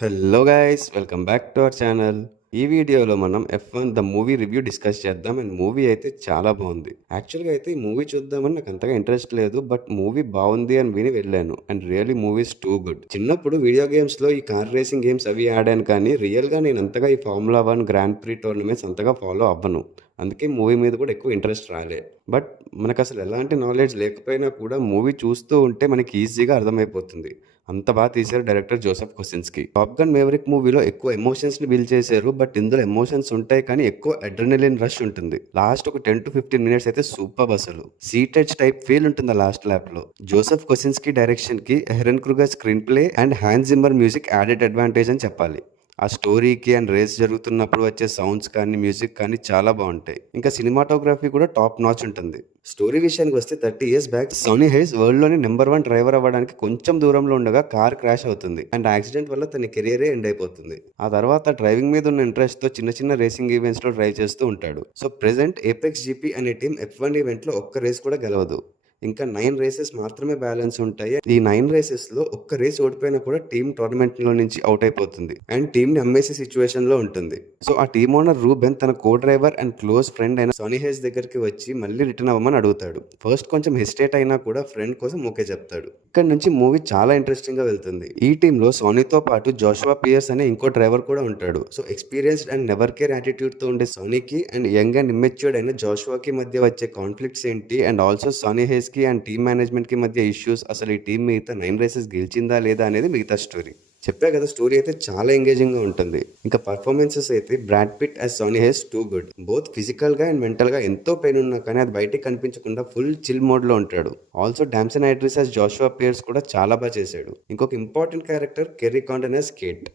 Hello guys, welcome back to our channel. ఈ వీడియోలో మనం F1 the movie review discuss చేద్దాం. అండ్ మూవీ అయితే చాలా బాగుంది. యాక్చువల్గా అయితే ఈ మూవీ చూద్దామని నాకు అంతగా ఇంట్రెస్ట్ లేదు, బట్ మూవీ బాగుంది అని విని వెళ్ళాను. And really movies too good. చిన్నప్పుడు వీడియో గేమ్స్లో ఈ కార్ రేసింగ్ గేమ్స్ అవి ఆడాను, కానీ రియల్గా నేను అంతగా ఈ ఫార్ములా 1 గ్రాండ్ ప్రీ టోర్నమెంట్స్ అంతగా ఫాలో అవ్వను. అందుకే మూవీ మీద కూడా ఎక్కువ ఇంట్రెస్ట్ రాలే. బట్ మనకు అసలు ఎలాంటి నాలెడ్జ్ లేకపోయినా కూడా మూవీ చూస్తూ ఉంటే మనకి ఈజీగా అర్థమైపోతుంది. అంత బాగా తీశారు director Joseph Kosinski. Top Gun Maverick మూవీలో ఎక్కువ ఎమోషన్స్ ని బిల్డ్ చేశారు, బట్ ఇందులో ఎమోషన్స్ ఉంటాయి కానీ ఎక్కువ అడ్రినలిన్ రష్ ఉంటుంది. లాస్ట్ ఒక 10 to 15 మినిట్స్ అయితే సూపర్. అసలు సీటెడ్ టైప్ ఫీల్ ఉంటుంది లాస్ట్ ల్యాప్ లో. జోసెఫ్ కొసిన్స్కీ డైరెక్షన్ కి Ehren Kruger screenplay and Hans Zimmer music added advantage అని చెప్పాలి. ఆ స్టోరీకి అండ్ రేస్ జరుగుతున్నప్పుడు వచ్చే సౌండ్స్ కానీ మ్యూజిక్ కానీ చాలా బాగుంటాయి. ఇంకా సినిమాటోగ్రఫీ కూడా టాప్ నాచ్ ఉంటుంది. స్టోరీ విషయానికి వస్తే 30 years బ్యాక్ సోనీ హేస్ వరల్డ్ లోని నెంబర్ 1 డ్రైవర్ అవ్వడానికి కొంచెం దూరంలో ఉండగా కార్ క్రాష్ అవుతుంది అండ్ యాక్సిడెంట్ వల్ల తన కెరియరే ఎండ్ అయిపోతుంది. ఆ తర్వాత డ్రైవింగ్ మీద ఉన్న ఇంట్రెస్ట్ తో చిన్న చిన్న రేసింగ్ ఈవెంట్స్ లో డ్రైవ్ చేస్తూ ఉంటాడు. సో ప్రెసెంట్ ఏపెక్స్ జీపీ అనే టీం F1 ఈవెంట్ లో ఒక్క రేస్ కూడా గెలవదు. ఇంకా 9 రేసెస్ మాత్రమే బ్యాలెన్స్ ఉంటాయి. ఈ 9 రేసెస్ లో ఒక్క రేస్ ఓడిపోయినా కూడా టీం టోర్నమెంట్ లో నుంచి అవుట్ అయిపోతుంది అండ్ టీం ని అమ్మేసే సిచ్యువేషన్ లో ఉంటుంది. సో ఆ టీమ్ ఓనర్ రూబెన్ తన కో డ్రైవర్ అండ్ క్లోజ్ ఫ్రెండ్ అయిన సోనీ హేస్ దగ్గరికి వచ్చి మళ్ళీ రిటర్న్ అవ్వమని అడుగుతాడు. ఫస్ట్ కొంచెం హెసిటేట్ అయినా కూడా ఫ్రెండ్ కోసం ఓకే చెప్తాడు. ఇక్కడ నుంచి మూవీ చాలా ఇంట్రెస్టింగ్ గా వెళ్తుంది. ఈ టీమ్ లో సోనీతో పాటు జోషువా పియర్స్ అనే ఇంకో డ్రైవర్ కూడా ఉంటాడు. So experienced and never care attitude తో ఉండే సోనీకి అండ్ యంగ్ అండ్ ఇమ్మెచ్యూర్డ్ అయిన జోషువాకి మధ్య వచ్చే కాన్ఫ్లిక్ట్స్ ఏంటి, అండ్ ఆల్సో సోనీ హేస్ కి అండ్ టీమ్ మేనేజ్మెంట్ కి మధ్య ఇష్యూస్, అసలు ఈ టీం మిగతా 9 రేసెస్ గెలిచిందా లేదా అనేది మిగతా స్టోరీ. చెప్పా కదా, స్టోరీ అయితే చాలా ఎంగేజింగ్ గా ఉంటుంది. ఇంకా పర్ఫార్మెన్సెస్ అయితే Brad Pitt as Sonny Hayes too good. Both physical గా అండ్ మెంటల్ గా ఎంతో పెయిన్ ఉన్నా కానీ అది బయటికి కనిపించకుండా ఫుల్ చిల్ మోడ్ లో ఉంటాడు. Also Damson Idris as Joshua Pearce కూడా చాలా బాగా చేశాడు. ఇంకొక important character Kerry Condon as Kate.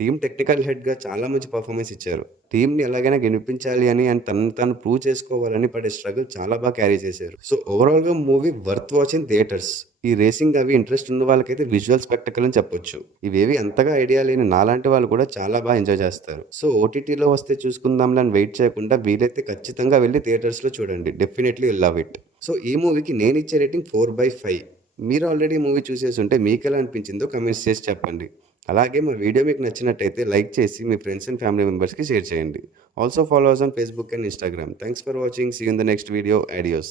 Team technical హెడ్గా చాలా మంచి పర్ఫార్మెన్స్ ఇచ్చారు. టీంని ఎలాగైనా గెలిపించాలి అని అండ్ తనను తాను ప్రూవ్ చేసుకోవాలని పడే స్ట్రగుల్ చాలా బాగా క్యారీ చేశారు. సో ఓవరాల్గా movie worth watch in theatres. ఈ రేసింగ్ అవి ఇంట్రెస్ట్ ఉన్న వాళ్ళకైతే విజువల్ స్పెక్టకల్ అని చెప్పొచ్చు. ఇవేవి అంతగా ఐడియా లేని నాలాంటి వాళ్ళు కూడా చాలా బాగా ఎంజాయ్ చేస్తారు. సో ఓటీటీలో వస్తే చూసుకుందాంలే అని వెయిట్ చేయకుండా వీలైతే ఖచ్చితంగా వెళ్ళి థియేటర్స్లో చూడండి. Definitely will love it. So ఈ మూవీకి నేను ఇచ్చే రేటింగ్ 4/5. మీరు ఆల్రెడీ మూవీ చూసేసి ఉంటే మీకు ఎలా అనిపించిందో కమెంట్స్ చేసి చెప్పండి. అలాగే మా వీడియో మీకు నచ్చినట్టయితే లైక్ చేసి మీ ఫ్రెండ్స్ అండ్ ఫ్యామిలీ మెంబర్స్కి షేర్ చేయండి. Also follow us on Facebook and Instagram. Thanks for watching. See you in the next video. Audios.